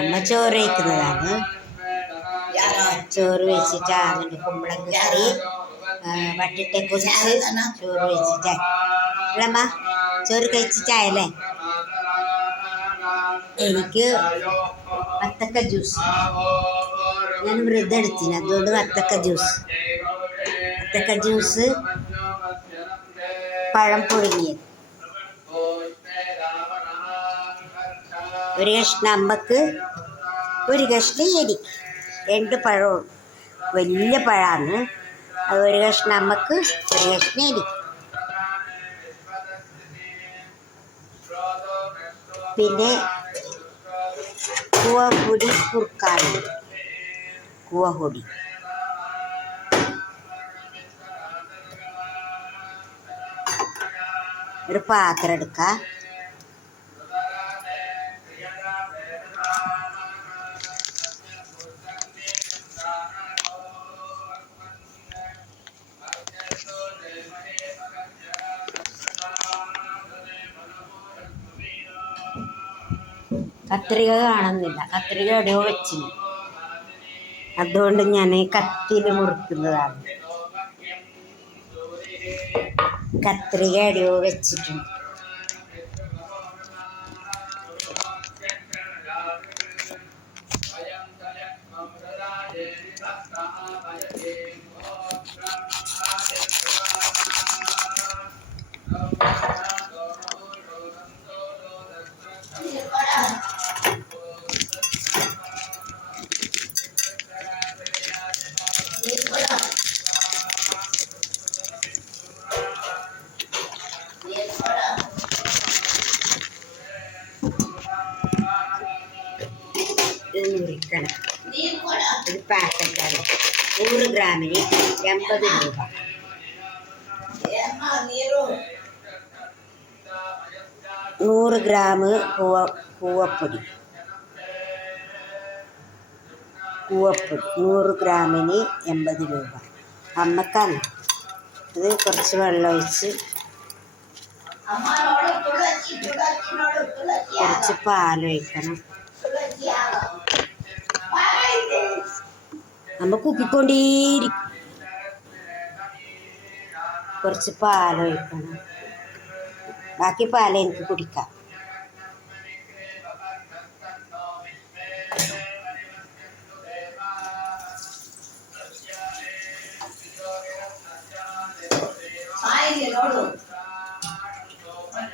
അമ്മ ചോറ് വയ്ക്കുന്നതാണ്. ചോറ് വെച്ചിട്ട് അതിൻ്റെ കുമ്പളം കറി വട്ടിട്ടെ കുറിച്ച് ചോറ് വെച്ചിട്ടേ അല്ലമ്മ ചോറ് കഴിച്ചിട്ടായല്ലേ. എനിക്ക് വത്തക്ക ജ്യൂസ്, ഞാൻ വ്രതം എടുത്തിന്, അതുകൊണ്ട് വത്തക്ക ജ്യൂസ് പഴം പുഴുങ്ങിയത്, ഒരു കഷ്ണം അമ്മക്ക്, ഒരു കഷ്ണം എനിക്ക്, 2 പഴവും വലിയ പഴമാണ്. അത് ഒരു കഷ്ണം അമ്മക്ക്, ഒരു കഷ്ണം എനിക്ക്. പിന്നെ കൂവപ്പൊടി കുറുക്കാനുണ്ട്, കൂവപ്പൊടി. ഒരു പാത്രം എടുക്കുക, കത്രിക കാണുന്നില്ല, കത്രിക എവിടെയോ വെച്ചിന്, അതുകൊണ്ട് ഞാൻ കത്തിയിൽ മുറിക്കുന്നതാണ്. കത്രിക എവിടെയോ വെച്ചിട്ടുണ്ട്. മുറിക്കണം. ഒരു പാക്കറ്റാണ്, 100 ഗ്രാമിന് 80 രൂപ. നൂറ് ഗ്രാം കൂവപ്പൊടി 100 ഗ്രാമിന് 80 രൂപ. അമ്മക്കാണ് ഇത്. കുറച്ച് വെള്ളം ഒഴിച്ച് കുറച്ച് പാലൊഴിക്കണം. നമ്മ കുക്കിക്കൊണ്ടേയിരിക്കും. കുറച്ച് പാലൊഴിക്കണം, ബാക്കി പാൽ എനിക്ക് കുടിക്കാം.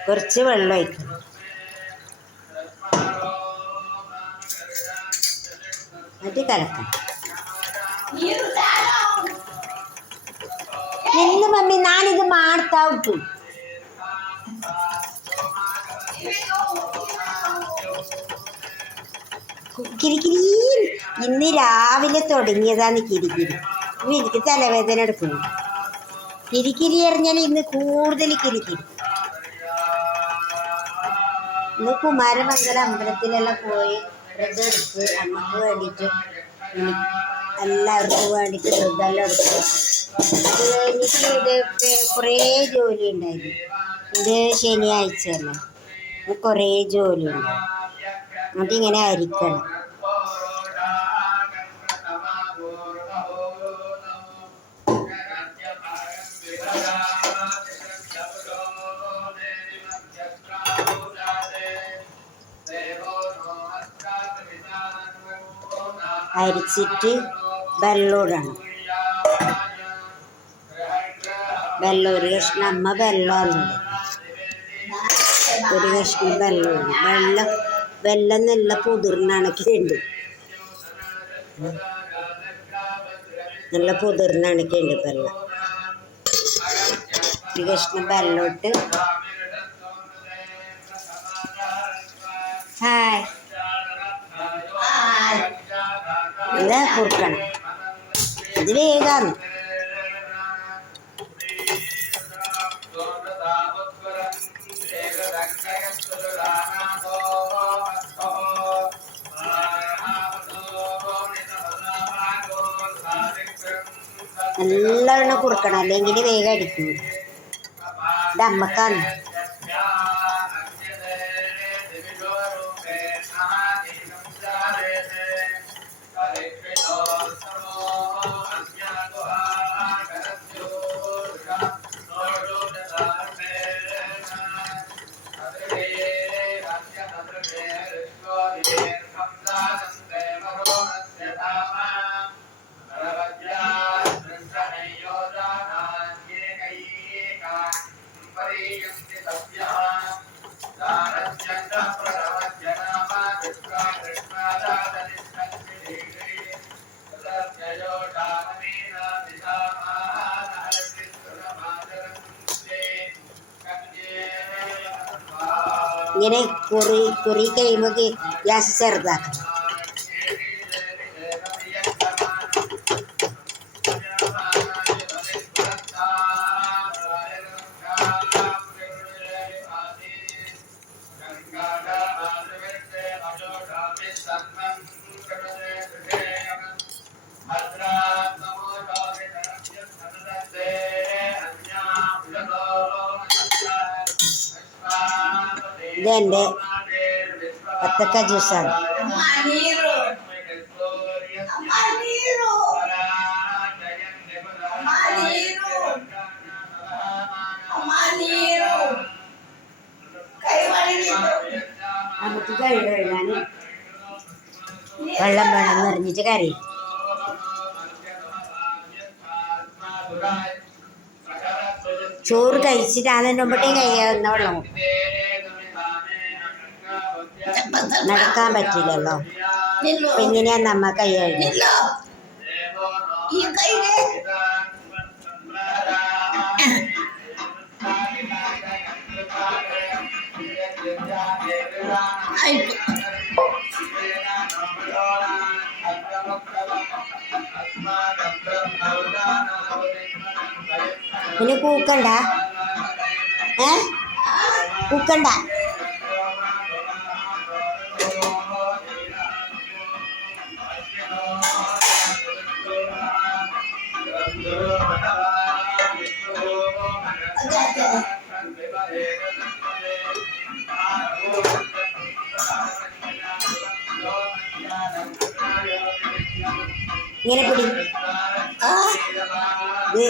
കുറച്ച് വെള്ളം ഒഴിക്കണം. എന്നിട്ട് കലക്കണം. എന്ന് മമ്മി ഞാനിത് ಮಾಡ್ತಾ ಉಂಟು. കിരിക്കിരി ഇന്ന് രാവിലെ തുടങ്ങിയതാണ് കിരിക്കിരി. എനിക്ക് തലവേദന എടുക്കുന്നു. കിരിക്കിരി എറിഞ്ഞാൽ ഇന്ന് കൂടുതൽ കിരിക്കിരി. ഇന്ന് കുമാരമംഗലം അമ്പലത്തിലെല്ലാം പോയി വ്രതം എടുത്ത് അമ്മക്ക് വേണ്ടിയിട്ട് എല്ലാവർക്കും വേണ്ടിയിട്ട് വ്രതമെല്ലാം എടുക്കും. അത് കഴിഞ്ഞിട്ട് ഇത് കുറേ ജോലി ഉണ്ടായിരുന്നു. ഇത് ശനിയാഴ്ചയല്ലേ, കുറേ ജോലി ഉണ്ടായിരുന്നു. അതിങ്ങനെ അരിക്കണം. അരിച്ചിട്ട് വെള്ളമിടണം. വെള്ളം ഒരു കഷ്ണം അമ്മ വെള്ളമുണ്ട്, ഒരു കഷ്ണം വെള്ളമുണ്ട്. വെള്ളം നല്ല പുതിർന്നണക്കുണ്ട്, നല്ല പുതിർന്നണക്കുണ്ട് വെള്ളം. ഒരു കഷ്ണം വെള്ളം ഇട്ട് ഇത് കുറുക്കണം. ഇത് വേഗമാണ്. നല്ലവണ്ണം കുറുക്കണം, അല്ലെങ്കിൽ വേഗം അടിക്കും. ഇത് അമ്മക്കാണ്. ഇങ്ങനെ കുറി കഴിയുമ്പോൾ ഗ്യാസ് ചെറുതാക്കണം. ഇതെൻ്റെ വത്തക്ക ജ്യൂസാണ്. നമുക്ക് കഴുകാൻ വെള്ളം വേണം നിറഞ്ഞിട്ട് കരയും. ചോറ് കഴിച്ചിട്ട് അതിൻ്റെ മുമ്പട്ടേയും കഴിയാവുന്ന വെള്ളം നടക്കാൻ പറ്റില്ലല്ലോ. അപ്പൊ ഇങ്ങനെയാ നമ്മ കൈ കഴുകുന്നത്. പിന്നെ കൂക്കണ്ട, കൂക്കണ്ട. ഇങ്ങനെ പിടി. ഇത്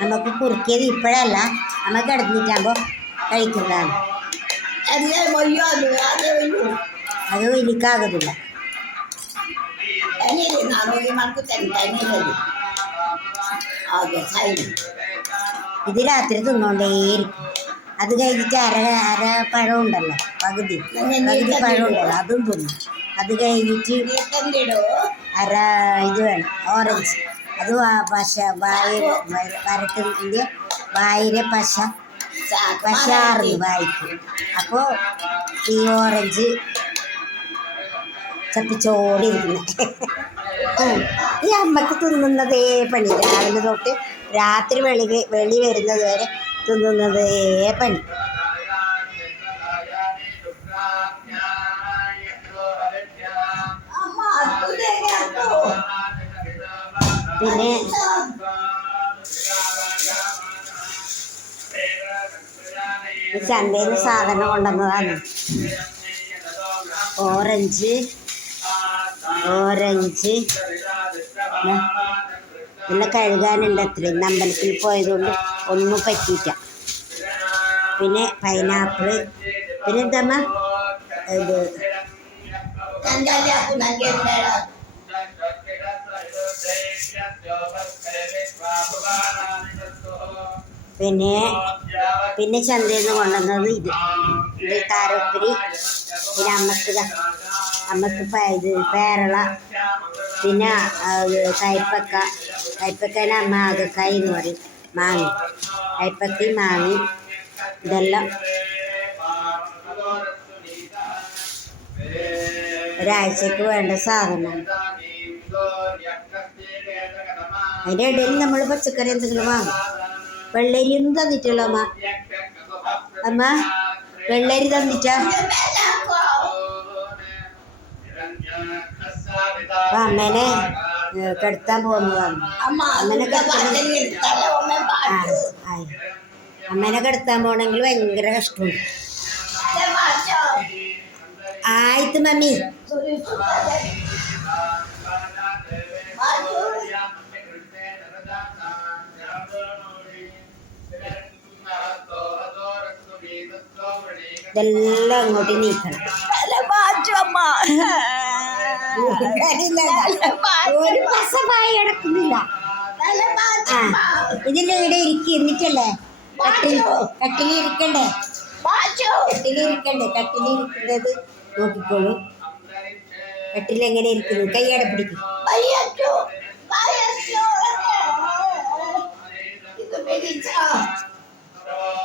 നമുക്ക് കുറുക്കിയത് ഇപ്പോഴല്ല, നമ്മൾ കിടന്നിട്ടാകുമ്പോൾ കഴിക്കുന്നതാണ്. അത് എനിക്കാകുന്നില്ല. ഇത് രാത്രി തിന്നോണ്ടേയിരിക്കും. അത് കഴിഞ്ഞിട്ട് അര പഴം ഉണ്ടല്ലോ, പകുതി പഴം ഉണ്ടല്ലോ, അതും തിന്നും. അത് കഴിഞ്ഞിട്ട് അര ഇത് വേണം, ഓറഞ്ച്. അത് പശ വരട്ടിൻ്റെ വായിലെ പശാറുന്നു വായിക്കും. അപ്പോൾ ഈ ഓറഞ്ച് ചപ്പിച്ചോടിയിരിക്കുന്നത്. ഈ അമ്മക്ക് തിന്നുന്നതേ പണി. രാവിലെ തൊട്ട് രാത്രി വെളി വരുന്നത് വരെ തിന്നുന്നതേ പണി. പിന്നെ ചന്തയിൽ നിന്ന് സാധനം കൊണ്ടുവന്നതാണ്. ഓറഞ്ച് പിന്നെ കഴുകാനുണ്ട്. അത്രയും അമ്പലത്തിൽ പോയതുകൊണ്ട് ഒന്നും പറ്റിയില്ല. പിന്നെ പൈനാപ്പിള്, പിന്നെ എന്തമ്മ ഇത് പിന്നെ ചന്തയിൽ നിന്ന് കൊണ്ടുവന്നത് ഇത് കാരപ്പുരി. പിന്നെ അമ്മക്ക് ഇത് പേരള, പിന്നെ കയ്പക്കേനെ അമ്മ അകക്കായി എന്ന് പറയും. മാങ്ങി കയ്പക്കി മാങ്ങി ഇതെല്ലാം ഒരാഴ്ചക്ക് വേണ്ട സാധനം. അതിൻ്റെ ഇടയിൽ നമ്മൾ പച്ചക്കറി എന്തെങ്കിലും വാങ്ങും. വെള്ളരി ഒന്നും തന്നിട്ടല്ലോ അമ്മ വെള്ളരി തന്നിട്ടാ. അപ്പൊ അമ്മേനെ കെടുത്താൻ പോകുന്നതാണ്. അമ്മേനെ കെടുത്താൻ പോകണമെങ്കിൽ ഭയങ്കര കഷ്ടമുണ്ട്. ആയിട്ട് മമ്മി ഇതെല്ലാം അങ്ങോട്ട് നീക്കണം. ഒരു പസമായി കിടക്കുന്നില്ല. ഇതിൻ്റെ ഇവിടെ ഇരിക്കും. എന്നിട്ടല്ലേ കട്ടിലിരിക്കണ്ടേ? കട്ടിലിരിക്കണ്ടേ, കട്ടിലിരിക്കുന്നത് നോക്കിക്കോളൂ. കട്ടിലെങ്ങനെ ഇരിക്കുന്നു? കയ്യാടെ പിടിക്കും. ഇത്